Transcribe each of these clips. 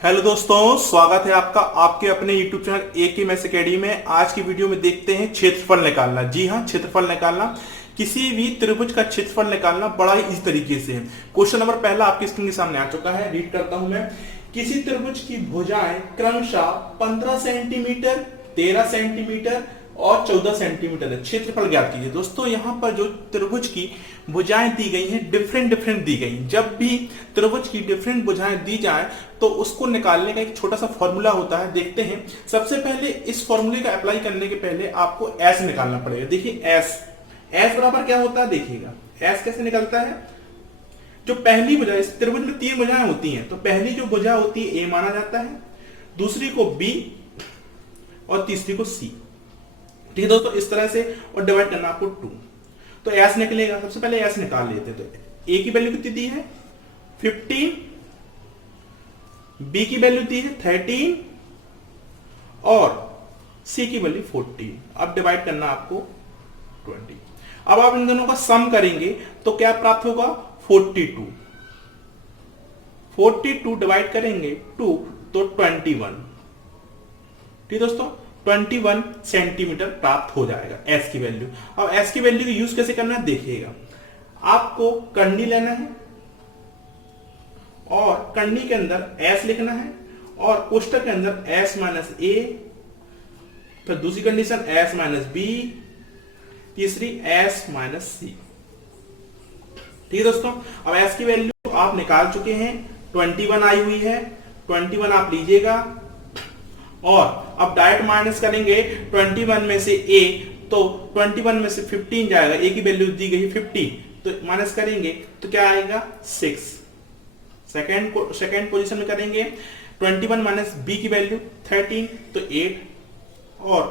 Hello दोस्तों, स्वागत है आपका आपके अपने YouTube चैनल ए के मैथ्स अकेडमी में। आज की वीडियो में देखते हैं क्षेत्रफल निकालना। जी हाँ, क्षेत्रफल निकालना, किसी भी त्रिभुज का क्षेत्रफल निकालना बड़ा ही इस तरीके से है। क्वेश्चन नंबर पहला आपकी स्क्रीन के सामने आ चुका है, रीड करता हूं मैं। किसी त्रिभुज की भुजाएं क्रमशः 15 सेंटीमीटर, 13 सेंटीमीटर और 14 सेंटीमीटर है। क्षेत्रफल ज्ञात कीजिए। दोस्तों यहाँ पर जो त्रिभुज की भुजाएं दी गई हैं डिफरेंट दी गई। जब भी त्रिभुज की डिफरेंट भुजाएं दी जाए तो उसको निकालने का एक छोटा सा फॉर्मूला होता है, देखते हैं। सबसे पहले इस फॉर्मूले का अप्लाई करने के पहले आपको एस निकालना पड़ेगा। देखिए एस बराबर क्या होता है, देखिएगा एस कैसे निकलता है। जो पहली भुजा, इस त्रिभुज में 3 भुजाएं होती हैं, तो पहली जो भुजा होती है ए माना जाता है, दूसरी को बी और तीसरी को सी। ठीक है दोस्तों, इस तरह से, और डिवाइड करना आपको 2, तो एस निकलेगा। सबसे पहले एस निकाल लेते हैं। तो ए की वैल्यू कितनी दी है 15, बी की वैल्यू दी है 13 और सी की वैल्यू 14। अब डिवाइड करना आपको 20। अब आप इन दोनों का सम करेंगे तो क्या प्राप्त होगा 42। 42 डिवाइड करेंगे 2 तो 21। ठीक दोस्तों, 21 सेंटीमीटर प्राप्त हो जाएगा एस की वैल्यू। अब एस की वैल्यू को यूज कैसे करना है देखिएगा। आपको करनी लेना है और करनी के अंदर एस लिखना है और कोष्टक के अंदर एस माइनस ए, फिर दूसरी कंडीशन एस माइनस बी, तीसरी एस माइनस सी। ठीक है दोस्तों, अब एस की वैल्यू आप निकाल चुके हैं, 21 आई हुई है। 21 आप लीजिएगा और अब डायरेक्ट माइनस करेंगे 21 में से ए, तो 21 में से 15 जाएगा। ए की वैल्यू दी गई 50, तो माइनस करेंगे तो क्या आएगा 6। सेकेंड पोजीशन में करेंगे 21 माइनस बी की वैल्यू 13, तो 8 और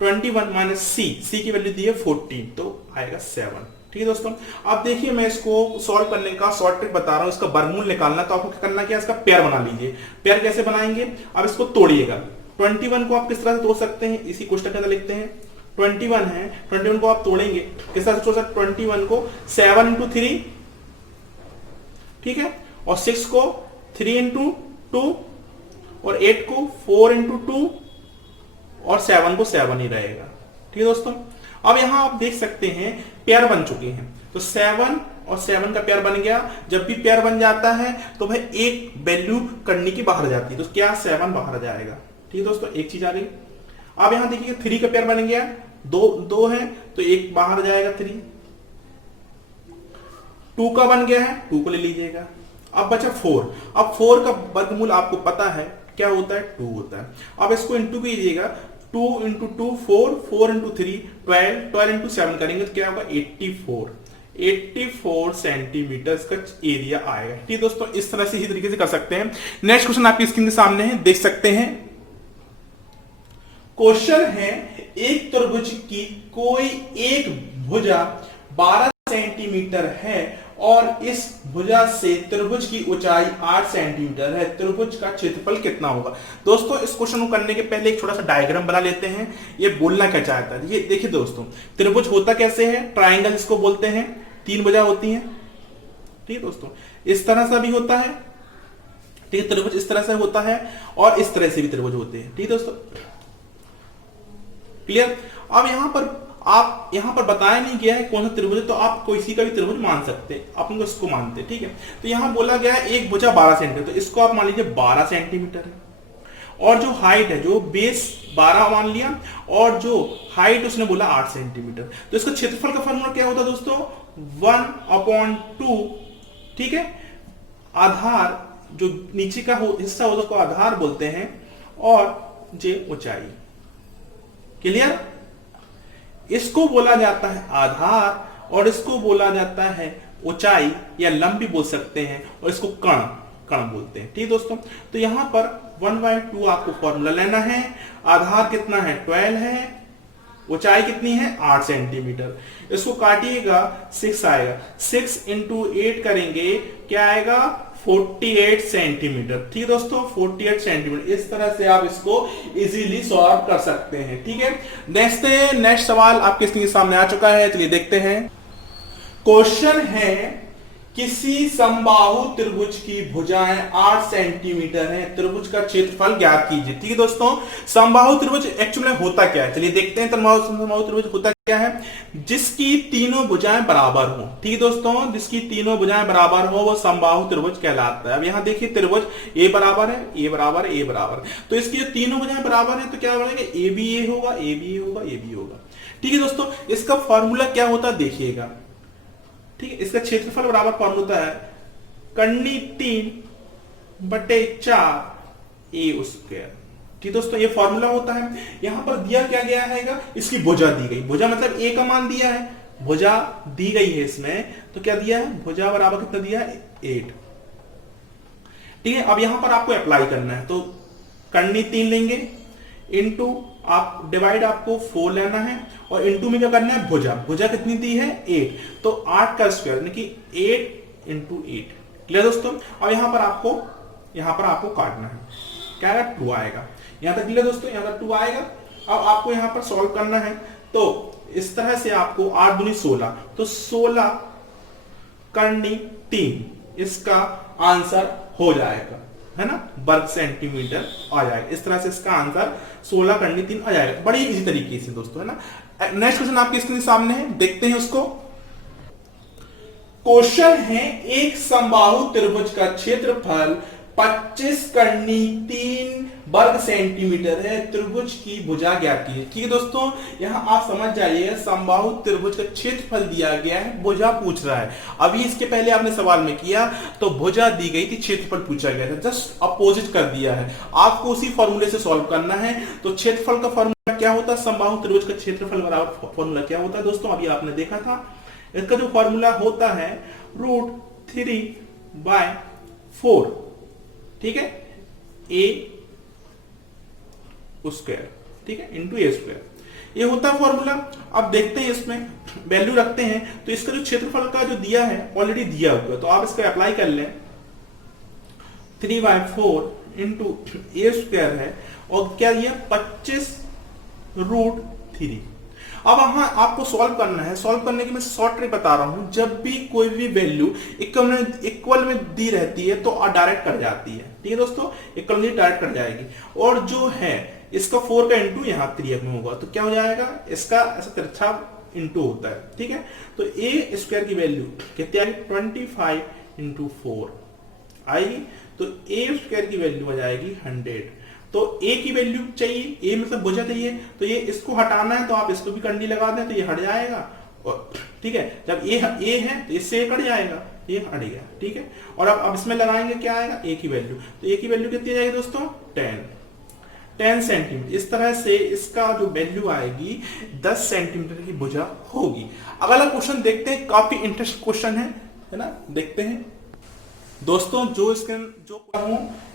21 माइनस सी की वैल्यू दी है 14, तो आएगा 7। ठीक है दोस्तों, अब देखिए मैं इसको सॉल्व करने का शॉर्ट ट्रिक बता रहा हूं। इसका वर्गमूल निकालना, तो आपको क्या करना, क्या इसका पेयर बना लीजिए। पेयर कैसे बनाएंगे, अब इसको तोड़िएगा। 21 को आप किस तरह से तोड़ सकते हैं, इसी कोष्टक के अंदर लिखते हैं। 21 है, 21 को आप तोड़ेंगे किस तरह से तोड़ सकते, 21 को 7 इंटू 3, ठीक है, और 6 को 3 इंटू 2 और 8 को 4 इंटू 2 और 7 को 7 ही रहेगा। ठीक है दोस्तों, अब यहां आप देख सकते हैं पेयर बन चुके हैं। तो 7 और 7 का पेयर बन गया। जब भी पेयर बन जाता है तो भाई एक वैल्यू करने की बाहर जाती है, तो क्या 7 बाहर जाएगा। ठीक है दोस्तों, एक चीज आ गई। अब यहां देखिए 3 का पेयर बन गया, दो है तो एक बाहर जाएगा 3। 2 का बन गया है, 2 को ले लीजिएगा। अब बचा 4। अब 4 का वर्गमूल आपको पता है क्या होता है, 2 होता है। अब इसको इंटू कीजिएगा, 2 इंटू 2 4, 4 इंटू 3 12, 12 इंटू 7 करेंगे तो क्या होगा 84 सेंटीमीटर का एरिया आएगा। ठीक दोस्तों, इस तरह से ही तरीके से कर सकते हैं। नेक्स्ट क्वेश्चन आपकी स्क्रीन के सामने है, देख सकते हैं। क्वेश्चन है, एक त्रिभुज की कोई एक भुजा 12 सेंटीमीटर है और इस भुजा से त्रिभुज की ऊंचाई 8 सेंटीमीटर है। त्रिभुज का क्षेत्रफल कितना होगा। दोस्तों इस क्वेश्चन को करने के पहले एक छोटा सा डायग्राम बना लेते हैं। ये बोलना क्या चाहता है, ये देखिए दोस्तों, त्रिभुज होता कैसे है, ट्राइंगल इसको बोलते हैं। 3 भुजा होती हैं। ठीक है दोस्तों, इस तरह से भी होता है। ठीक है, त्रिभुज इस तरह से होता है और इस तरह से भी त्रिभुज होते हैं। ठीक है दोस्तों, क्लियर। अब यहां पर बताया नहीं गया है कौन सा त्रिभुज है, तो आप कोई का भी त्रिभुज मान सकते हैं, अपन को इसको मानते हैं। ठीक है, तो यहां बोला गया है एक भुजा 12 सेंटीमीटर, तो इसको आप मान लीजिए 12 सेंटीमीटर है। और जो हाइट है, जो बेस 12 मान लिया और जो हाइट उसने बोला 8 सेंटीमीटर, तो इसका क्षेत्रफल का फॉर्मूला क्या होता है दोस्तों, 1/2। ठीक है, आधार जो नीचे का हिस्सा होता है उसको आधार बोलते हैं और जे ऊंचाई। क्लियर, इसको बोला जाता है आधार और इसको बोला जाता है ऊंचाई या लंब भी बोल सकते हैं, और इसको कण बोलते हैं। ठीक दोस्तों, तो यहां पर 1/2 आपको फॉर्मूला लेना है। आधार कितना है 12 है, ऊंचाई कितनी है 8 सेंटीमीटर। इसको काटिएगा 6 आएगा, 6 इंटू 8 करेंगे क्या आएगा 48 सेंटीमीटर। ठीक दोस्तों, 48 सेंटीमीटर। इस तरह से आप इसको इजीली सॉल्व कर सकते हैं। ठीक है, नेक्स्ट सवाल आपके स्क्रीन के सामने आ चुका है, चलिए देखते हैं। क्वेश्चन है किसी समबाहु त्रिभुज की भुजाएं 8 सेंटीमीटर है, त्रिभुज का क्षेत्रफल ज्ञात कीजिए। ठीक है दोस्तों, समबाहु त्रिभुज एक्चुअली में होता क्या है, चलिए देखते हैं। समबाहु त्रिभुज होता क्या है, जिसकी तीनों भुजाएं बराबर हो। ठीक है दोस्तों, जिसकी तीनों भुजाएं बराबर हो वो समबाहु त्रिभुज कहलाता है। अब यहाँ देखिए त्रिभुज ए बराबर है, ए बराबर है, ए बराबर है, तो इसकी जो तीनों भुजाएं बराबर है तो क्या बनेगा, ए भी ए होगा, ए भी ए होगा, ए भी होगा। ठीक है दोस्तों, इसका फॉर्मूला क्या होता है देखिएगा। ठीक है, इसका क्षेत्रफल बराबर फॉर्मूला होता है कर्णी 3/4 ए स्क्वायर। ठीक दोस्तों, ये फॉर्मूला होता है। यहां पर दिया क्या गया है, इसकी भुजा दी गई, भुजा मतलब ए का मान दिया है, भुजा दी गई है इसमें, तो क्या दिया है, भुजा बराबर कितना दिया है, 8। ठीक है, अब यहां पर आपको अप्लाई करना है, तो कर्णी 3 लेंगे, इनटू आप डिवाइड आपको 4 लेना है, और इनटू में क्या करना है, भुजा, भुजा कितनी दी है, 8, तो 8 का स्क्वायर यानी कि 8 × 8। क्लियर दोस्तों, और यहां पर आपको काटना है, क्या आएगा, 2 आएगा। यहां तक क्लियर दोस्तों, यहां तक 2 आएगा। अब आपको यहां पर सॉल्व करना है, तो इस तरह से आपको 8 दूनी 16, तो 16 कर्णी 3 इसका आंसर हो जाएगा, है ना, वर्ग सेंटीमीटर आ जाएगा। इस तरह से इसका आंसर 16 कर्णी 3 आ जाएगा, बड़ी इजी तरीके से दोस्तों, है ना। नेक्स्ट क्वेश्चन आपके स्क्रीन सामने है, देखते हैं उसको। क्वेश्चन है, एक समबाहु त्रिभुज का क्षेत्रफल 25 कर्णी 3 वर्ग सेंटीमीटर है, त्रिभुज की भुजा ज्ञात कीजिए। ठीक है दोस्तों, यहां आप समझ जाइए, समबाहु त्रिभुज का क्षेत्रफल दिया गया है, भुजा पूछ रहा है। अभी इसके पहले आपने सवाल में किया तो भुजा दी गई थी, क्षेत्रफल पूछा गया था, जस्ट अपोजिट कर दिया है। आपको उसी फॉर्मूले से सॉल्व करना है। तो क्षेत्रफल का फॉर्मूला क्या होता है, समबाहु त्रिभुज का क्षेत्रफल बराबर फॉर्मूला क्या होता है दोस्तों, अभी आपने देखा था। इसका जो फॉर्मूला होता है √3/4, ठीक है, ए स्क्वायर, ठीक है, इंटू ए स्क्वायर, ये होता है फॉर्मूला। अब देखते हैं इसमें वैल्यू रखते हैं, तो इसका जो क्षेत्रफल का जो दिया है ऑलरेडी दिया हुआ है, तो आप इसका अप्लाई कर लें। 3/4 इंटू ए स्क्वायर है, और क्या दिया, 25√3। अब वहां आपको सॉल्व करना है। सॉल्व करने की मैं शॉर्ट ट्रिक बता रहा हूं, जब भी कोई भी वैल्यू इक्वल में दी रहती है तो डायरेक्ट कट जाती है। ठीक है दोस्तों, इक्वल में डायरेक्ट कट जाएगी, और जो है इसका 4 का इंटू यहाँ 3 में होगा, तो क्या हो जाएगा, इसका ऐसा तिरछा इंटू होता है। ठीक है, तो ए स्क्वायर की वैल्यू कितनी आएगी, 25 × 4 आएगी, तो ए स्क्वायर की वैल्यू आ जाएगी 100। तो ए की वैल्यू चाहिए, ए मतलब भुजा चाहिए, तो ये इसको हटाना है, तो आप इसको भी कंडी लगा दें तो ये हट जाएगा। और ठीक है, जब ए है तो इससे कट जाएगा, ये हट गया। ठीक है, और अब इसमें लगाएंगे क्या आएगा, ए की वैल्यू, तो ए की वैल्यू कितनी आएगी दोस्तों, 10 सेंटीमीटर। इस तरह से इसका जो वैल्यू आएगी 10 सेंटीमीटर की भुजा होगी। अगला क्वेश्चन देखते हैं, काफी इंटरेस्टिंग क्वेश्चन है ना, देखते हैं दोस्तों।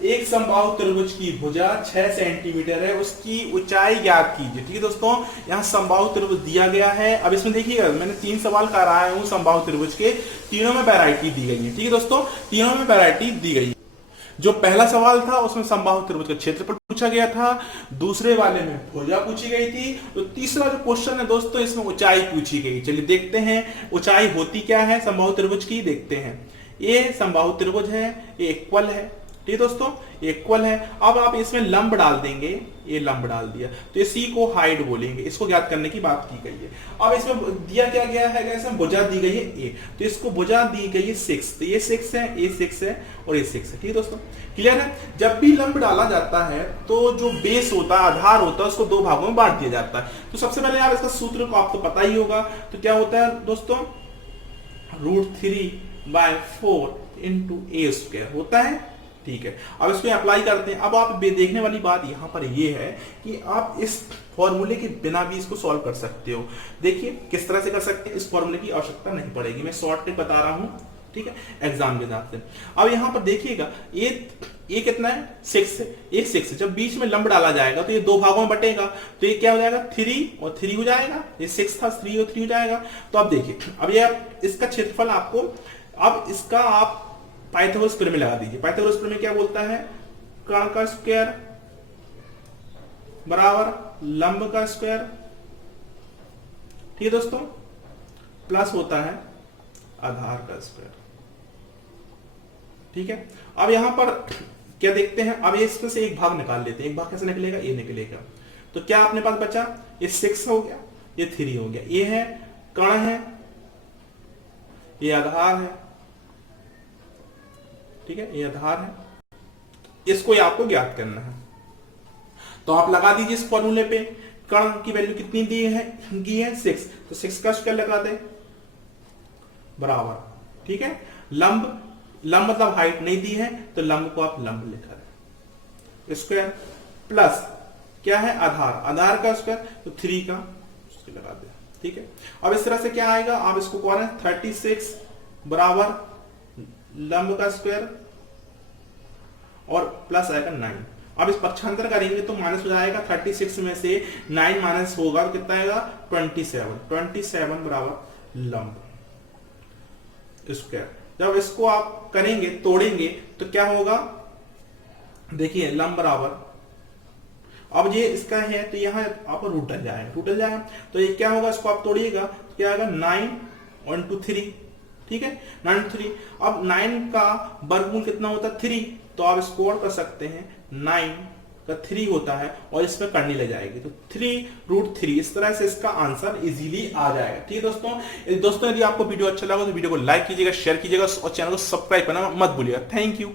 एक समबाहु त्रिभुज की भुजा 6 सेंटीमीटर है, उसकी ऊंचाई ज्ञात कीजिए। ठीक है दोस्तों, यहाँ समबाहु त्रिभुज दिया गया है। अब इसमें देखिएगा, मैंने 3 सवाल कराए हूं समबाहु त्रिभुज के, तीनों में वैरायटी दी गई है। ठीक है दोस्तों, तीनों में वैरायटी दी गई है। जो पहला सवाल था उसमें समबाहु त्रिभुज का क्षेत्रफल पूछा गया था, दूसरे वाले में भुजा पूछी गई थी, तो तीसरा जो क्वेश्चन है दोस्तों इसमें ऊंचाई पूछी गई। चलिए देखते हैं ऊंचाई होती क्या है समबाहु त्रिभुज की, देखते हैं। ये समबाहु त्रिभुज है, ये इक्वल है। ठीक है दोस्तों, ये इक्वल है। अब आप इसमें लंब डाल देंगे, ये लंब डाल दिया, तो इसी को हाइट बोलेंगे। इसको ज्ञात करने की बात की गई है। अब इसमें दिया क्या गया है, इसमें भुजा दी गई है ए, तो इसको भुजा दी गई है 6, तो ये 6 है, ये 6 है और ये 6 है। ठीक है दोस्तों, क्लियर है। जब भी लंब डाला जाता है तो जो बेस होता है, आधार होता है, उसको 2 भागों में बांट दिया जाता है। तो सबसे पहले आप इसका सूत्र को आपको पता ही होगा, तो क्या होता है दोस्तों, √3/4 इंटू ए स्क्वायर होता है। ठीक है, अब इसको अप्लाई करते हैं। अब आप देखने वाली बात यहां पर ये है कि आप इस फॉर्मूले के बिना भी इसको सॉल्व कर सकते हो। देखिए किस तरह से कर सकते हैं, इस फॉर्मूले की आवश्यकता नहीं पड़ेगी, मैं शॉर्ट ट्रिक बता रहा हूं। ठीक है, एग्जाम के हिसाब से। अब यहां पर देखिएगा, ये कितना है, 6 है, ये 6 है। जब बीच में लंब डाला जाएगा तो ये 2 भागों में बटेगा, तो ये क्या हो जाएगा, 3 और 3 हो जाएगा। ये 6 था, 3 और 3 हो जाएगा। तो अब देखिए, अब ये इसका क्षेत्रफल आपको, अब इसका आप पाइथागोरस प्रमेय लगा दीजिए। पाइथागोरस प्रमेय क्या बोलता है, कर्ण का स्क्वायर बराबर लंब का स्क्वायर। ठीक है दोस्तों, प्लस होता है आधार का स्क्वायर। ठीक है। अब यहां पर क्या देखते हैं, अब ये इसमें से एक भाग निकाल लेते हैं। एक भाग कैसे निकलेगा, ये निकलेगा। तो क्या अपने पास बचा, ये 6 हो गया, ये 3 हो गया। ये है कण है, ये आधार है, ठीक है, ये आधार है। इसको आपको ज्ञात करना है, तो आप लगा दीजिए इस फॉर्मूले पे। कण की वैल्यू कितनी दी है, 6, तो 6 का स्क्वायर लगा दे बराबर, ठीक है। लंब मतलब हाइट नहीं दी है, तो लंब को आप लंब लिखा है, स्क्वायर प्लस क्या है, आधार का स्क्वायर, तो 3 का लगा दे, ठीक है। अब इस तरह से क्या आएगा, आप इसको कौन है 36 बराबर लंब का स्क्वायर और प्लस आएगा 9। अब इस पक्षांतर करेंगे तो माइनस हो जाएगा, 36 में से 9 माइनस होगा तो कितना आएगा 27 बराबर लंब स्क्वायर। जब इसको आप करेंगे, तोड़ेंगे, तो क्या होगा, देखिए लंब बराबर, अब ये इसका है तो यहाँ आप रूट डल जाएगा, तो ये क्या होगा, इसको आप तोड़िएगा तो क्या आएगा 9 1 2 3, ठीक है, 9 3। अब 9 का वर्गमूल कितना होता है 3, तो आप इसको और कर सकते हैं, 9 का 3 होता है और इसमें करनी ले जाएगी, तो 3√3। इस तरह से इसका आंसर इजीली आ जाएगा, ठीक है दोस्तों। यदि आपको वीडियो अच्छा लगा तो वीडियो को लाइक कीजिएगा, शेयर कीजिएगा और चैनल को सब्सक्राइब करना मत भूलिएगा। Thank you.